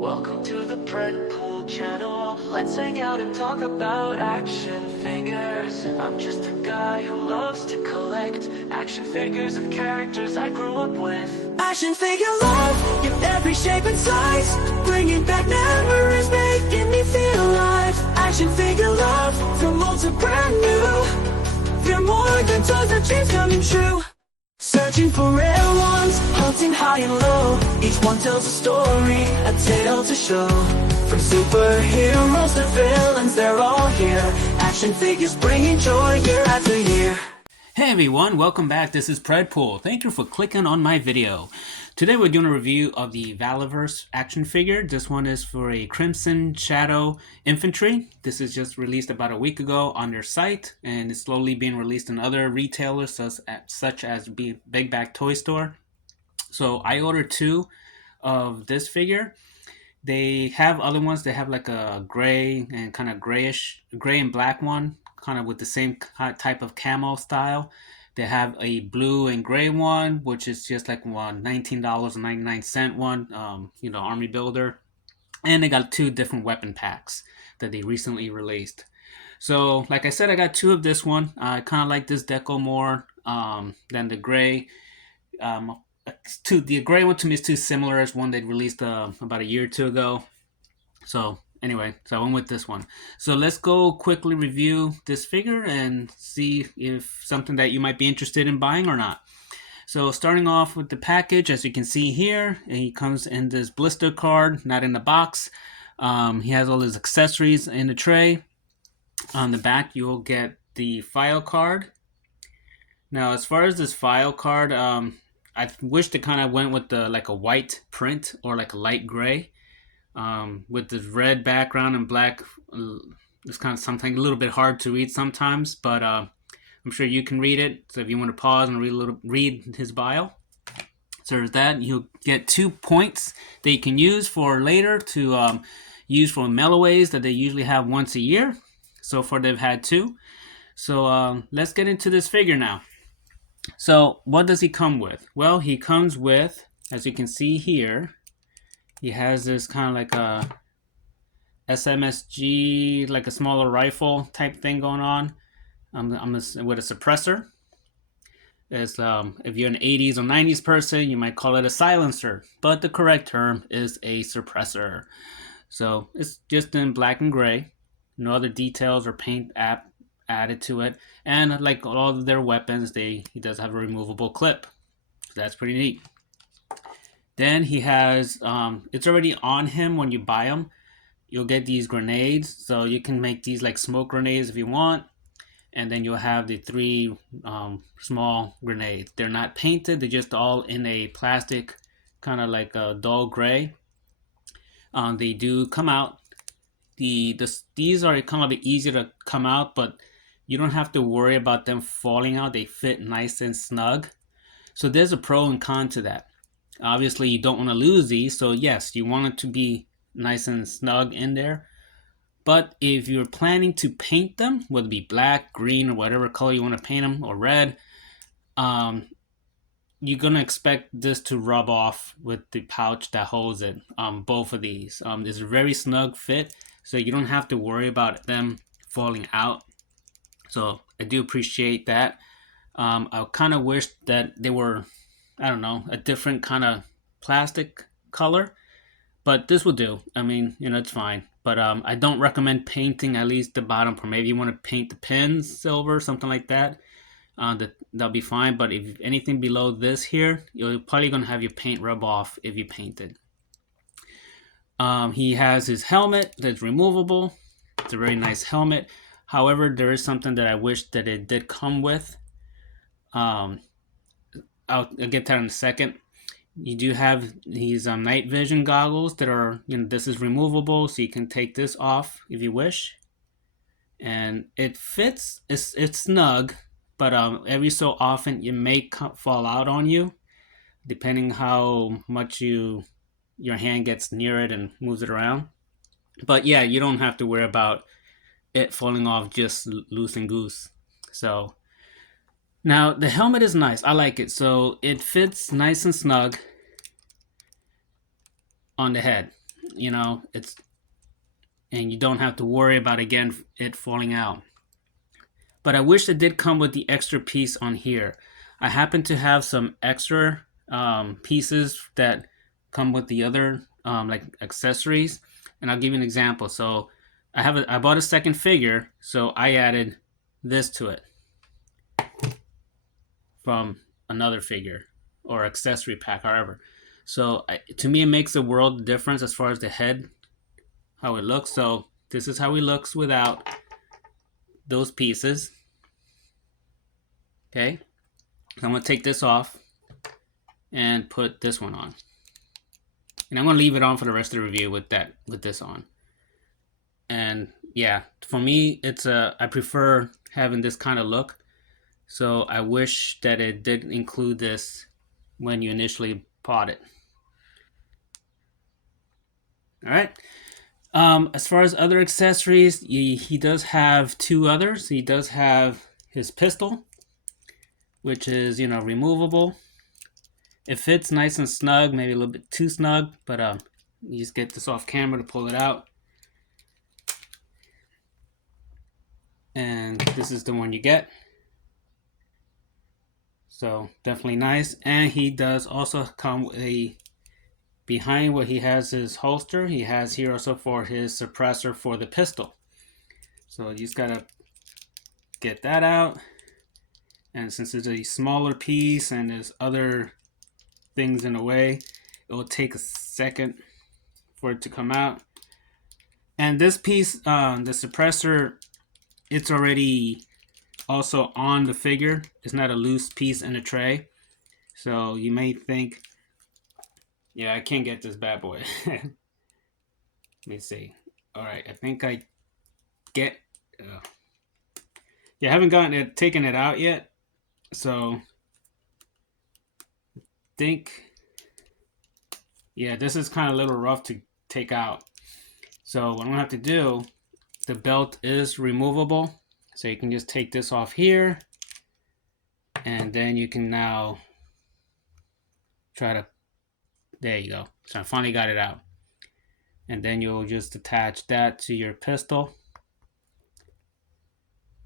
Welcome to the Predpool channel. Let's hang out and talk about action figures. I'm just a guy who loves to collect action figures of characters I grew up with. Action figure love in every shape and size, bringing back memories, making me feel alive. Action figure love from old to brand new. They're more than toys or dreams coming true. Searching for rare ones, hunting high and low. Each one tells a story, a tale to show. From superheroes to villains, they're all here. Action figures bringing joy year after year. Hey everyone, welcome back. This is Predpool. Thank you for clicking on my video. Today we're doing a review of the Valaverse action figure. This one is for a Crimson Shadow Infantry. This is just released about a week ago on their site, and it's slowly being released in other retailers such as Big Bag Toy Store. So I ordered two of this figure. They have other ones. They have like a gray and kind of gray and black one, kind of with the same type of camo style. They have a blue and gray one, which is just like one $19.99 one, army builder. And they got two different weapon packs that they recently released. So, like I said, I got two of this one. I kind of like this deco more than the gray. The gray one to me is too similar as one they released about a year or two ago. So anyway, so I went with this one. So let's go quickly review this figure and see if something that you might be interested in buying or not. So starting off with the package, as you can see here, he comes in this blister card, not in the box. He has all his accessories in the tray. On the back, you will get the file card. Now, as far as this file card, I wish they kind of went with like a white print or like a light gray. With this red background and black, it's kind of something a little bit hard to read sometimes, but I'm sure you can read it. So if you want to pause and read his bio. So there's that. You'll get 2 points that you can use for later to use for melloways that they usually have once a year. So far they've had 2. So let's get into this figure now. So what does he come with? Well, he comes with, as you can see here, he has this kind of like a SMSG, like a smaller rifle type thing going on. With a suppressor. If you're an 80s or 90s person, you might call it a silencer, but the correct term is a suppressor. So it's just in black and gray. No other details or paint added to it. And like all of their weapons, he does have a removable clip. So that's pretty neat. Then he has, it's already on him when you buy them. You'll get these grenades. So you can make these like smoke grenades if you want. And then you'll have the 3 small grenades. They're not painted. They're just all in a plastic, kind of like a dull gray. They do come out. These are kind of easier to come out, but you don't have to worry about them falling out. They fit nice and snug. So there's a pro and con to that. Obviously, you don't want to lose these. So yes, you want it to be nice and snug in there. But if you're planning to paint them, whether it be black, green, or whatever color you want to paint them, or red, you're going to expect this to rub off with the pouch that holds it. Both of these. This is a very snug fit, so you don't have to worry about them falling out. So I do appreciate that. I kind of wish that they were, I don't know, a different kind of plastic color. But this will do. I mean, it's fine. But I don't recommend painting at least the bottom part. Maybe you want to paint the pins silver, something like that. That'll be fine. But if anything below this here, you're probably going to have your paint rub off if you paint it. He has his helmet that's removable. It's a very nice helmet. However, there is something that I wish that it did come with. I'll get that in a second. You do have these night vision goggles that are, this is removable, so you can take this off if you wish. And it fits, it's snug, but every so often it may fall out on you, depending how much your hand gets near it and moves it around. But yeah, you don't have to worry about it falling off just loose and goose. So now the helmet is nice. I like it. So it fits nice and snug on the head. you know, and you don't have to worry about again it falling out. But I wish it did come with the extra piece on here. I happen to have some extra pieces that come with the other like accessories, and I'll give you an example. So I bought a second figure, so I added this to it from another figure or accessory pack, however. So to me, it makes a world of difference as far as the head, how it looks. So this is how he looks without those pieces. Okay, so I'm gonna take this off and put this one on, and I'm gonna leave it on for the rest of the review with this on. And yeah, for me, I prefer having this kind of look. So I wish that it did include this when you initially bought it. All right. As far as other accessories, he does have two others. He does have his pistol, which is, you know, removable. It fits nice and snug, maybe a little bit too snug, but you just get this off camera to pull it out. And this is the one you get. So definitely nice. And he does also come with a, behind where he has his holster, he has here also for his suppressor for the pistol. So you just gotta get that out. And since it's a smaller piece and there's other things in the way, it will take a second for it to come out. And this piece, the suppressor, it's already also on the figure. It's not a loose piece in the tray. So you may think, yeah, I can't get this bad boy. Let me see. All right, I think I get. Yeah, I haven't taken it out yet. So I think, yeah, this is kind of a little rough to take out. So what I'm gonna have to do, the belt is removable. So you can just take this off here, and then you can now try to, there you go. So I finally got it out. And then you'll just attach that to your pistol.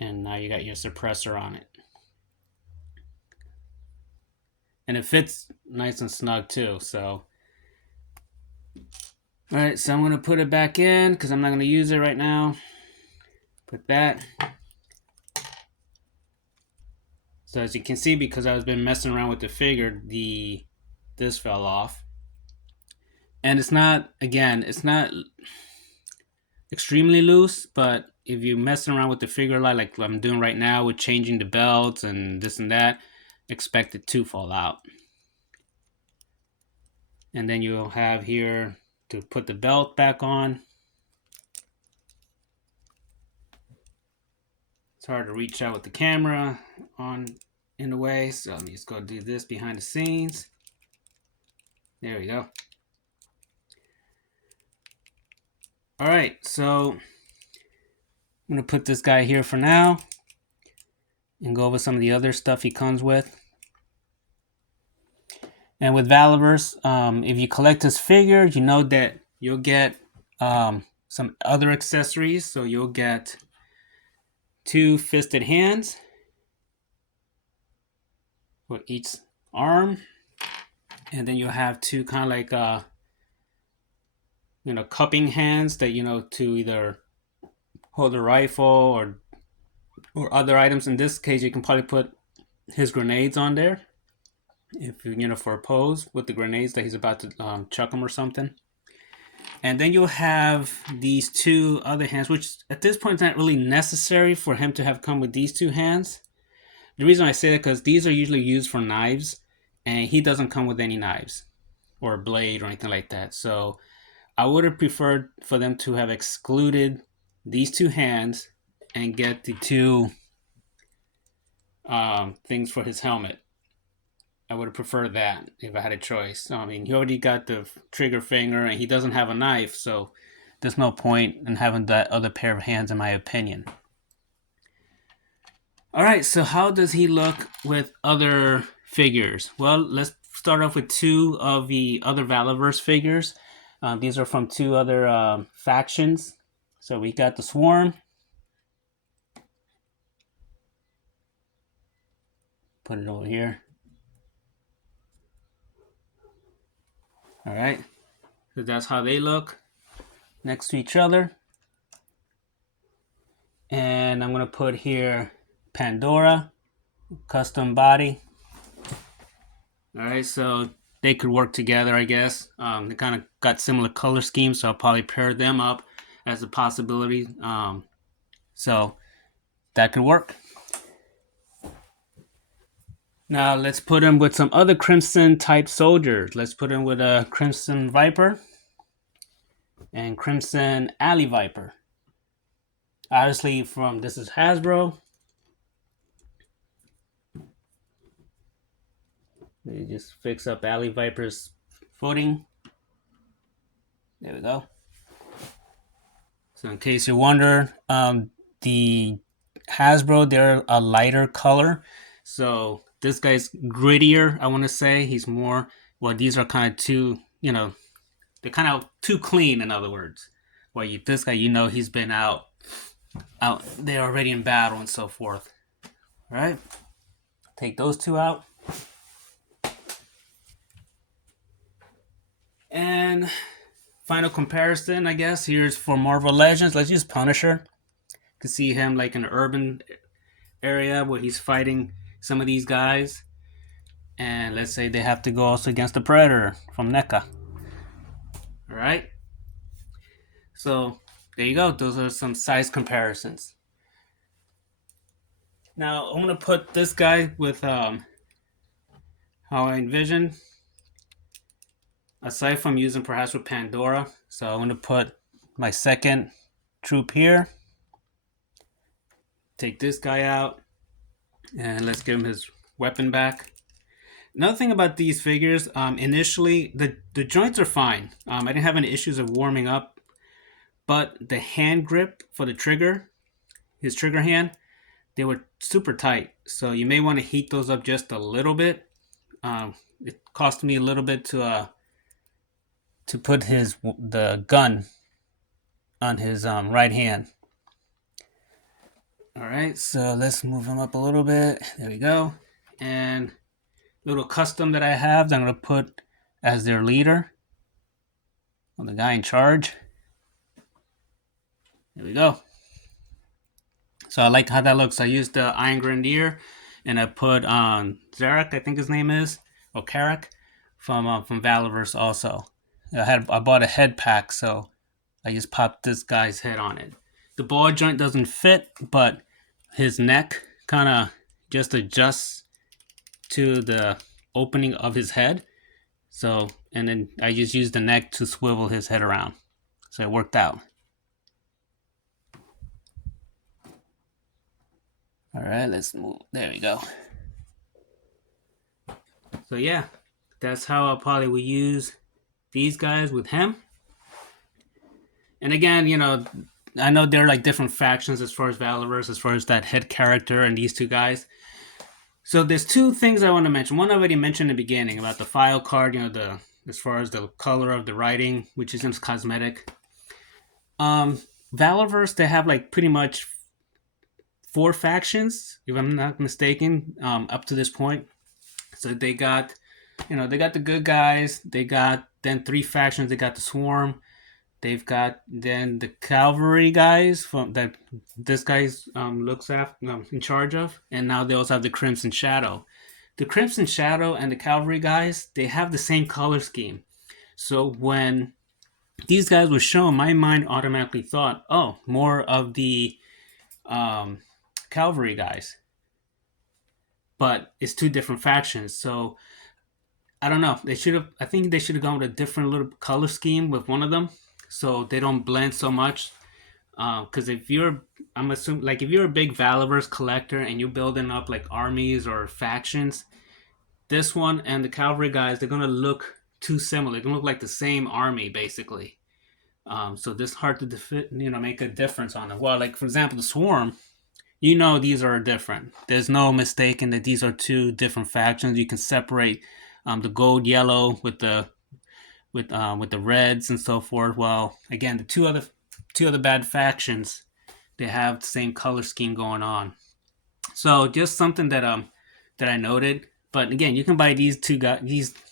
And now you got your suppressor on it. And it fits nice and snug too, so. All right, so I'm gonna put it back in because I'm not gonna use it right now. Put that. So as you can see, because I've been messing around with the figure, this fell off. And it's not, again, it's not extremely loose, but if you're messing around with the figure like I'm doing right now with changing the belts and this and that, expect it to fall out. And then you'll have here to put the belt back on. It's hard to reach out with the camera on in the way, so let me just go do this behind the scenes. There we go. All right, so I'm gonna put this guy here for now and go over some of the other stuff he comes with. And with Valaverse, if you collect his figure, you know that you'll get some other accessories. So you'll get 2 fisted hands for each arm, and then you'll have 2 kind of like cupping hands that to either hold a rifle or other items. In this case, you can probably put his grenades on there, if for a pose with the grenades that he's about to chuck them or something. And then you'll have these 2 other hands, which at this point is not really necessary for him to have come with these 2 hands. The reason I say that because these are usually used for knives, and he doesn't come with any knives or a blade or anything like that. So I would have preferred for them to have excluded these 2 hands and get the 2 things for his helmet. I would have preferred that if I had a choice. I mean, he already got the trigger finger and he doesn't have a knife, so there's no point in having that other pair of hands, in my opinion. All right, so how does he look with other figures? Well, let's start off with 2 of the other Valaverse figures. These are from two other factions. So we got the Swarm. Put it over here. All right. So that's how they look next to each other. And I'm going to put here Pandora, custom body. All right, so they could work together, I guess. They kind of got similar color schemes, so I'll probably pair them up as a possibility. So that could work. Now let's put him with some other Crimson type soldiers. Let's put him with a Crimson Viper and Crimson Alley Viper. Obviously, from this is Hasbro. They just fix up Alley Viper's footing. There we go. So in case you wonder, the Hasbro, they're a lighter color. So this guy's grittier, I want to say. He's more, well, these are kind of too, they're kind of too clean, in other words. Well, this guy, he's been out there already in battle and so forth. All right. Take those two out. And final comparison, I guess, here's for Marvel Legends. Let's use Punisher. You can see him like in an urban area where he's fighting some of these guys. And let's say they have to go also against the Predator from NECA. All right. So there you go. Those are some size comparisons. Now I'm going to put this guy with how I envision. Aside from using perhaps with Pandora. So I'm going to put my second troop here. Take this guy out. And let's give him his weapon back. Another thing about these figures, initially, the joints are fine. I didn't have any issues of warming up. But the hand grip for the trigger, his trigger hand, they were super tight. So you may want to heat those up just a little bit. It cost me a little bit to put the gun on his right hand. All right, so let's move him up a little bit. There we go. And little custom that I have that I'm going to put as their leader, or the guy in charge. There we go. So I like how that looks. I used the Iron Grenadier, and I put on Zarek, I think his name is, or Karak, from Valaverse also. I bought a head pack, so I just popped this guy's head on it. The ball joint doesn't fit, but his neck kind of just adjusts to the opening of his head. So, and then I just used the neck to swivel his head around. So it worked out. All right, let's move. There we go. So yeah, that's how I probably would use these guys with him. And again, I know they're like different factions as far as Valaverse, as far as that head character and these two guys. So there's two things I want to mention. One I already mentioned in the beginning about the file card, as far as the color of the writing, which is just cosmetic. Valaverse, they have like pretty much 4 factions, if I'm not mistaken, up to this point. So they got, they got the good guys. They got then 3 factions. They got the Swarm. They've got then the cavalry guys from that this guy's looks after, in charge of, and now they also have the Crimson Shadow. The Crimson Shadow and the cavalry guys, they have the same color scheme. So when these guys were shown, my mind automatically thought, oh, more of the cavalry guys. But it's 2 different factions, so I don't know. I think they should have gone with a different little color scheme with one of them, so they don't blend so much. Because if you're a big Valaverse collector and you're building up like armies or factions, this one and the cavalry guys, they're gonna look too similar. They're gonna look like the same army basically. So this hard to make a difference on it. Well, like for example, the Swarm, these are different. There's no mistaking that these are 2 different factions. You can separate the gold yellow with the with the Reds and so forth. Well, again, the two other bad factions, they have the same color scheme going on. So just something that I noted. But again, you can buy these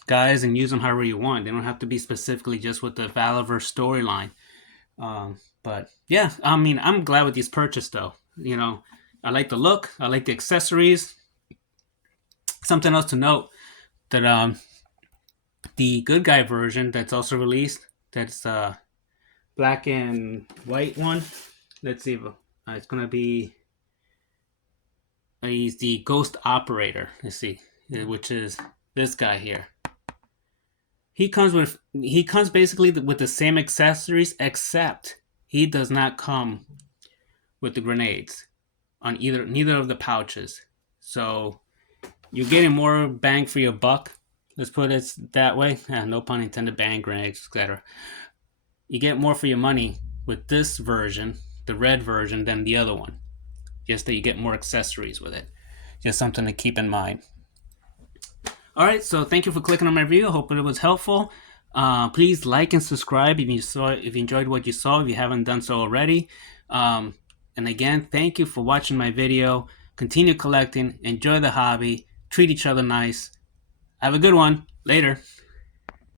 guys and use them however you want. They don't have to be specifically just with the Valaverse storyline. But yeah, I mean, I'm glad with these purchases though. You know, I like the look, I like the accessories. Something else to note that the good guy version that's also released, that's black and white one. Let's see, it's gonna be he's the Ghost Operator. Let's see, which is this guy here. He comes basically with the same accessories, except he does not come with the grenades on neither of the pouches. So you're getting more bang for your buck. Let's put it that way. No pun intended. Bang grenades, etc. You get more for your money with this version, the red version, than the other one. Just that you get more accessories with it. Just something to keep in mind. Alright, so thank you for clicking on my review. I hope it was helpful. Please like and subscribe if you enjoyed what you saw, if you haven't done so already. And again, thank you for watching my video. Continue collecting, enjoy the hobby, treat each other nice. Have a good one. Later.